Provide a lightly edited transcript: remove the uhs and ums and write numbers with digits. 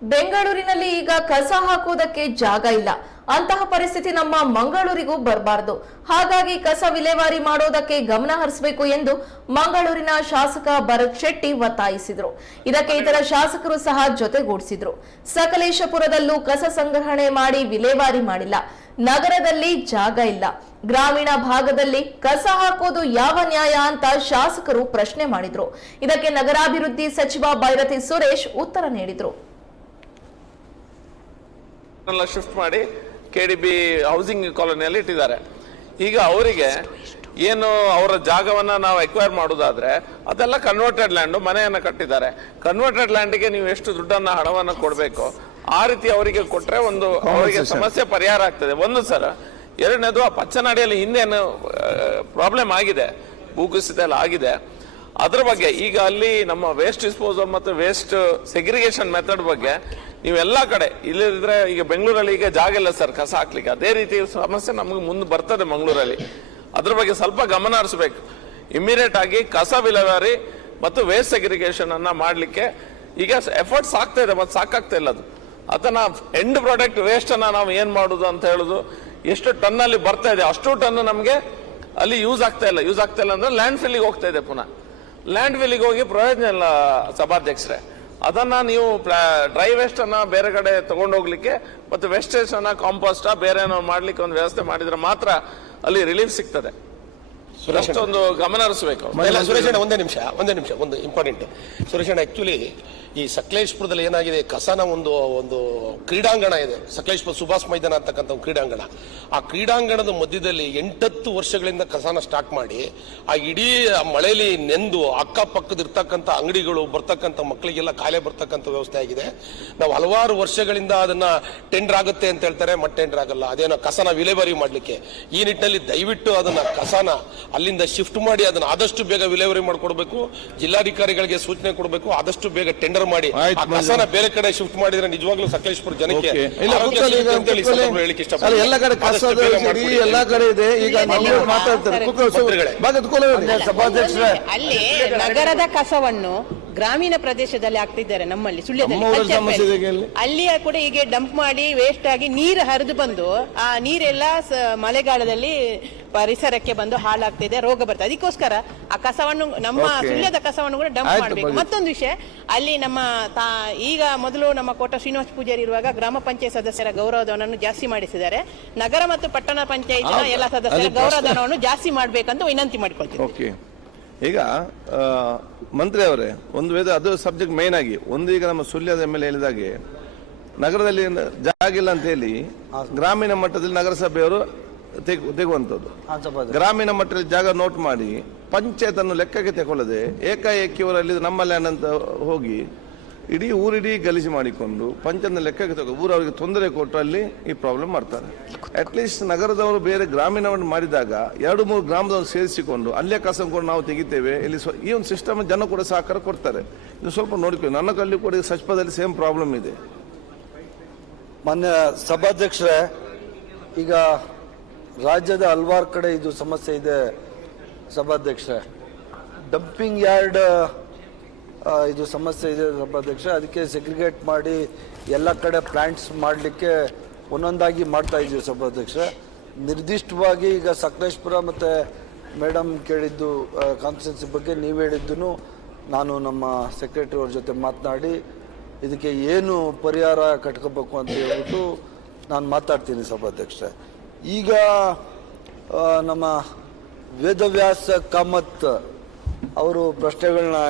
ಬೆಂಗಳೂರಿನಲ್ಲಿ ಈಗ ಕಸ ಹಾಕುವುದಕ್ಕೆ ಜಾಗ ಇಲ್ಲ. ಅಂತಹ ಪರಿಸ್ಥಿತಿ ನಮ್ಮ ಮಂಗಳೂರಿಗೂ ಬರಬಾರದು. ಹಾಗಾಗಿ ಕಸ ವಿಲೇವಾರಿ ಮಾಡೋದಕ್ಕೆ ಗಮನ ಹರಿಸಬೇಕು ಎಂದು ಮಂಗಳೂರಿನ ಶಾಸಕ ಭರತ್ ಶೆಟ್ಟಿ ಒತ್ತಾಯಿಸಿದರು. ಇದಕ್ಕೆ ಇತರ ಶಾಸಕರು ಸಹ ಜೊತೆಗೂಡಿಸಿದ್ರು. ಸಕಲೇಶಪುರದಲ್ಲೂ ಕಸ ಸಂಗ್ರಹಣೆ ಮಾಡಿ ವಿಲೇವಾರಿ ಮಾಡಿಲ್ಲ. ನಗರದಲ್ಲಿ ಜಾಗ ಇಲ್ಲ. ಗ್ರಾಮೀಣ ಭಾಗದಲ್ಲಿ ಕಸ ಹಾಕೋದು ಯಾವ ನ್ಯಾಯ ಅಂತ ಶಾಸಕರು ಪ್ರಶ್ನೆ ಮಾಡಿದ್ರು. ಇದಕ್ಕೆ ನಗರಾಭಿವೃದ್ಧಿ ಸಚಿವ ಬೈರತಿ ಸುರೇಶ್ ಉತ್ತರ ನೀಡಿದ್ರು. ಶಿಫ್ಟ್ ಮಾಡಿ ಕೆಡಿಬಿ ಹೌಸಿಂಗ್ ಕಾಲೋನಿಯಲ್ಲಿ ಇಟ್ಟಿದ್ದಾರೆ. ಈಗ ಅವರಿಗೆ ಏನು ಅವರ ಜಾಗವನ್ನ ನಾವು ಎಕ್ವೈರ್ ಮಾಡೋದಾದ್ರೆ ಅದೆಲ್ಲ ಕನ್ವರ್ಟೆಡ್ ಲ್ಯಾಂಡ್, ಮನೆಯನ್ನ ಕಟ್ಟಿದ್ದಾರೆ. ಕನ್ವರ್ಟೆಡ್ ಲ್ಯಾಂಡ್ಗೆ ನೀವು ಎಷ್ಟು ದುಡ್ಡನ್ನ ಹಣವನ್ನ ಕೊಡಬೇಕು ಆ ರೀತಿ ಅವರಿಗೆ ಕೊಟ್ರೆ ಒಂದು ಅವರಿಗೆ ಸಮಸ್ಯೆ ಪರಿಹಾರ ಆಗ್ತದೆ. ಒಂದು ಸರ್. ಎರಡನೇದು, ಆ ಪಚ್ಚನಾಡಿಯಲ್ಲಿ ಹಿಂದೇನು ಪ್ರಾಬ್ಲಮ್ ಆಗಿದೆ, ಭೂಕುಸಿತ ಎಲ್ಲ ಆಗಿದೆ. ಅದ್ರ ಬಗ್ಗೆ ಈಗ ಅಲ್ಲಿ ನಮ್ಮ ವೇಸ್ಟ್ ಡಿಸ್ಪೋಸಲ್ ಮತ್ತು ವೇಸ್ಟ್ ಸೆಗ್ರಿಗೇಷನ್ ಮೆಥಡ್ ಬಗ್ಗೆ ನೀವೆಲ್ಲಾ ಕಡೆ ಇಲ್ಲದಿದ್ರೆ, ಈಗ ಬೆಂಗಳೂರಲ್ಲಿ ಈಗ ಜಾಗ ಇಲ್ಲ ಸರ್ ಕಸ ಹಾಕ್ಲಿಕ್ಕೆ. ಅದೇ ರೀತಿ ಸಮಸ್ಯೆ ನಮಗೆ ಮುಂದೆ ಬರ್ತದೆ ಮಂಗಳೂರಲ್ಲಿ. ಅದ್ರ ಬಗ್ಗೆ ಸ್ವಲ್ಪ ಗಮನ ಹರಿಸಬೇಕು. ಇಮಿಡಿಯೇಟ್ ಆಗಿ ಕಸ ವಿಲೇವಾರಿ ಮತ್ತು ವೇಸ್ಟ್ ಸೆಗ್ರಿಗೇಷನ್ ಅನ್ನ ಮಾಡ್ಲಿಕ್ಕೆ ಈಗ ಎಫರ್ಟ್ಸ್ ಆಗ್ತಾ ಇದೆ, ಮತ್ತೆ ಸಾಕಾಗ್ತಾ ಇಲ್ಲ ಅದು. ಅದನ್ನ ಎಂಡ್ ಪ್ರಾಡಕ್ಟ್ ವೇಸ್ಟ್ ಅನ್ನ ನಾವು ಏನ್ ಮಾಡುದು ಅಂತ ಹೇಳುದು, ಎಷ್ಟು ಟನ್ ಅಲ್ಲಿ ಬರ್ತಾ ಇದೆ ಅಷ್ಟು ಟನ್ ನಮ್ಗೆ ಅಲ್ಲಿ ಯೂಸ್ ಆಗ್ತಾ ಇಲ್ಲ ಅಂದ್ರೆ ಲ್ಯಾಂಡ್ ಫಿಲ್ಲಿಗೆ ಹೋಗ್ತಾ ಇದೆ. ಪುನಃ ಲ್ಯಾಂಡ್ ಫಿಲ್ಲಿಗೆ ಹೋಗಿ ಪ್ರಯೋಜನ ಇಲ್ಲ ಸಭಾಧ್ಯಕ್ಷರೇ. ಅದನ್ನ ನೀವು ಡ್ರೈ ವೇಸ್ಟ್ ಅನ್ನ ಬೇರೆ ಕಡೆ ತಗೊಂಡೋಗ್ಲಿಕ್ಕೆ ಮತ್ತು ವೇಸ್ಟೇಜ್ ಅನ್ನ ಕಾಂಪೋಸ್ಟ್ ಬೇರೆ ಮಾಡ್ಲಿಕ್ಕೆ ಒಂದು ವ್ಯವಸ್ಥೆ ಮಾಡಿದ್ರೆ ಮಾತ್ರ ಅಲ್ಲಿ ರಿಲೀಫ್ ಸಿಗ್ತದೆ. ಅಷ್ಟೊಂದು ಗಮನ ಹರಿಸಬೇಕು. ಸುರೇಶ್ ಒಂದೇ ನಿಮಿಷ ಒಂದು ಇಂಪಾರ್ಟೆಂಟ್. ಸುರೇಶ್ ಆಕ್ಚುಲಿ ಈ ಸಕಲೇಶ್ಪುರದಲ್ಲಿ ಏನಾಗಿದೆ, ಕಸನ ಒಂದು ಕ್ರೀಡಾಂಗಣ ಇದೆ, ಸಕಲೇಶ್ಪುರ ಸುಭಾಷ್ ಮೈದಾನ ಅಂತಕ್ಕಂಥ ಒಂದು ಕ್ರೀಡಾಂಗಣ. ಆ ಕ್ರೀಡಾಂಗಣದ ಮಧ್ಯದಲ್ಲಿ 8-10 ವರ್ಷಗಳಿಂದ ಕಸನ ಸ್ಟಾಕ್ ಮಾಡಿ ಆ ಇಡೀ ಮಳೆಯಲ್ಲಿ ನೆಂದು ಅಕ್ಕಪಕ್ಕದ ಇರ್ತಕ್ಕಂಥ ಅಂಗಡಿಗಳು ಬರ್ತಕ್ಕಂಥ ಮಕ್ಕಳಿಗೆಲ್ಲ ಕಾಯಿಲೆ ಬರ್ತಕ್ಕಂಥ ವ್ಯವಸ್ಥೆ ಆಗಿದೆ. ನಾವು ಹಲವಾರು ವರ್ಷಗಳಿಂದ ಅದನ್ನ ಟೆಂಡರ್ ಆಗುತ್ತೆ ಅಂತ ಹೇಳ್ತಾರೆ, ಮತ್ತೆ ಟೆಂಡರ್ ಆಗಲ್ಲ. ಅದೇನೋ ಕಸನ ವಿಲೇವಾರಿ ಮಾಡ್ಲಿಕ್ಕೆ ಈ ನಿಟ್ಟಿನಲ್ಲಿ ದಯವಿಟ್ಟು ಅದನ್ನ ಕಸನ ಅಲ್ಲಿಂದ ಶಿಫ್ಟ್ ಮಾಡಿ ಅದನ್ನ ಆದಷ್ಟು ಬೇಗ ವಿಲೇವಾರಿ ಮಾಡ್ಕೊಡ್ಬೇಕು. ಜಿಲ್ಲಾಧಿಕಾರಿಗಳಿಗೆ ಸೂಚನೆ ಕೊಡಬೇಕು, ಆದಷ್ಟು ಬೇಗ ಟೆಂಡರ್ ಮಾಡಿ ಕಸನ ಬೇರೆ ಕಡೆ ಶಿಫ್ಟ್ ಮಾಡಿದ್ರೆ ನಿಜವಾಗ್ಲೂ ಸಕಲೇಶ್ಪುರ ಜನಕ್ಕೆ ಹೇಳಿಕ್ಕೆ ಇಷ್ಟಪಡ್ತೀನಿ. ಎಲ್ಲಾ ಕಡೆ ಇದೆ. ಈಗ ಅಲ್ಲಿ ನಗರದ ಕಸವನ್ನು ಗ್ರಾಮೀಣ ಪ್ರದೇಶದಲ್ಲಿ ಆಗ್ತಿದ್ದಾರೆ. ನಮ್ಮಲ್ಲಿ ಸುಳ್ಯದಲ್ಲಿ ಅಲ್ಲಿಯ ಕೂಡ ಈಗ ಡಂಪ್ ಮಾಡಿ ವೇಸ್ಟ್ ಆಗಿ ನೀರು ಹರಿದು ಬಂದು ಆ ನೀರೆಲ್ಲ ಮಳೆಗಾಲದಲ್ಲಿ ಪರಿಸರಕ್ಕೆ ಬಂದು ಹಾಳಾಗ್ತಿದೆ, ರೋಗ ಬರ್ತದೆ. ಅದಕ್ಕೋಸ್ಕರ ಆ ಕಸವನ್ನು ನಮ್ಮ ಸುಳ್ಯದ ಕಸವನ್ನು ಕೂಡ ಡಂಪ್ ಮಾಡಬೇಕು. ಮತ್ತೊಂದು ವಿಷಯ, ಅಲ್ಲಿ ನಮ್ಮ ಈಗ ಮೊದಲು ನಮ್ಮ ಕೋಟ ಶ್ರೀನಿವಾಸ ಪೂಜಾರಿ ಇರುವಾಗ ಗ್ರಾಮ ಪಂಚಾಯತ್ ಸದಸ್ಯರ ಗೌರವಧನವನ್ನು ಜಾಸ್ತಿ ಮಾಡಿಸಿದ್ದಾರೆ. ನಗರ ಮತ್ತು ಪಟ್ಟಣ ಪಂಚಾಯತ್ನ ಎಲ್ಲ ಸದಸ್ಯರ ಗೌರವಧನವನ್ನು ಜಾಸ್ತಿ ಮಾಡಬೇಕಂತ ವಿನಂತಿ ಮಾಡಿಕೊಳ್ತೀವಿ. ಈಗ ಮಂತ್ರಿ ಅವರೇ, ಒಂದು ವೇಳೆ ಅದು ಸಬ್ಜೆಕ್ಟ್ ಮೇನ್ ಆಗಿ ಒಂದು, ಈಗ ನಮ್ಮ ಸುಳ್ಯದ ಮೇಲೆ ಹೇಳಿದಾಗೆ ನಗರದಲ್ಲಿ ಜಾಗ ಇಲ್ಲ ಅಂತ ಹೇಳಿ ಗ್ರಾಮೀಣ ಮಟ್ಟದಲ್ಲಿ ನಗರಸಭೆಯವರು ತೆಗುವಂಥದ್ದು. ಗ್ರಾಮೀಣ ಮಟ್ಟದಲ್ಲಿ ಜಾಗ ನೋಟ್ ಮಾಡಿ ಪಂಚಾಯತ್ ಅನ್ನು ಲೆಕ್ಕಕ್ಕೆ ತಗೊಳ್ಳದೆ ಏಕಾಏಕಿ ಅವರಲ್ಲಿ ನಮ್ಮ ಲ್ಯಾಂಡ್ ಅಂತ ಹೋಗಿ ಊರಿಡೀ ಗಲೀಜು ಮಾಡಿಕೊಂಡು ಪಂಚಾಯತ್ನ ಲೆಕ್ಕಕ್ಕೆ ತಗೋ ಊರವರಿಗೆ ತೊಂದರೆ ಕೊಟ್ಟು ಅಲ್ಲಿ ಈ ಪ್ರಾಬ್ಲಮ್ ಮಾಡ್ತಾರೆ. ಅಟ್ಲೀಸ್ಟ್ ನಗರದವರು ಬೇರೆ ಗ್ರಾಮೀಣವನ್ನು ಮಾಡಿದಾಗ 2-3 ಗ್ರಾಮದವರು ಸೇರಿಸಿಕೊಂಡು ಅಲ್ಲೇ ಕಸಕೊಂಡು ನಾವು ತೆಗಿತೇವೆ, ಇಲ್ಲಿ ಈ ಒಂದು ಸಿಸ್ಟಮ್ ಜನ ಕೂಡ ಸಹಕಾರ ಕೊಡ್ತಾರೆ. ಇದು ಸ್ವಲ್ಪ ನೋಡ್ಕೊಳ್ಳಿ. ನನ್ನ ಕಲ್ಲಿ ಕೂಡ ಸಚಿವದಲ್ಲಿ ಸೇಮ್ ಪ್ರಾಬ್ಲಮ್ ಇದೆ. ಮಾನ್ಯ ಸಭಾಧ್ಯಕ್ಷರೇ, ಈಗ ರಾಜ್ಯದ ಹಲವಾರು ಕಡೆ ಇದು ಸಮಸ್ಯೆ ಇದೆ ಸಭಾಧ್ಯಕ್ಷರೇ. ಡಂಪಿಂಗ್ ಯಾರ್ಡ್ ಇದು ಸಮಸ್ಯೆ ಇದೆ ಸಭಾಧ್ಯಕ್ಷ. ಅದಕ್ಕೆ ಸೆಗ್ರಿಗೇಟ್ ಮಾಡಿ ಎಲ್ಲ ಕಡೆ ಪ್ಲಾಂಟ್ಸ್ ಮಾಡಲಿಕ್ಕೆ ಒಂದೊಂದಾಗಿ ಮಾಡ್ತಾ ಇದ್ದೀವಿ ಸಭಾಧ್ಯಕ್ಷ. ನಿರ್ದಿಷ್ಟವಾಗಿ ಈಗ ಸಕಲೇಶ್ಪುರ ಮತ್ತು ಮೇಡಮ್ ಕೇಳಿದ್ದು ಕಾನ್ಸ್ಟಿಟ್ಯೂನ್ಸಿ ಬಗ್ಗೆ ನೀವು ಹೇಳಿದ್ದು ನಾನು ನಮ್ಮ ಸೆಕ್ರೆಟರಿ ಅವ್ರ ಜೊತೆ ಮಾತನಾಡಿ ಇದಕ್ಕೆ ಏನು ಪರಿಹಾರ ಕಟ್ಕೋಬೇಕು ಅಂತ ಹೇಳ್ಬಿಟ್ಟು ನಾನು ಮಾತಾಡ್ತೀನಿ ಸಭಾಧ್ಯಕ್ಷ. ಈಗ ನಮ್ಮ ವೇದವ್ಯಾಸ ಕಾಮತ್ ಅವರು ಪ್ರಶ್ನೆಗಳನ್ನ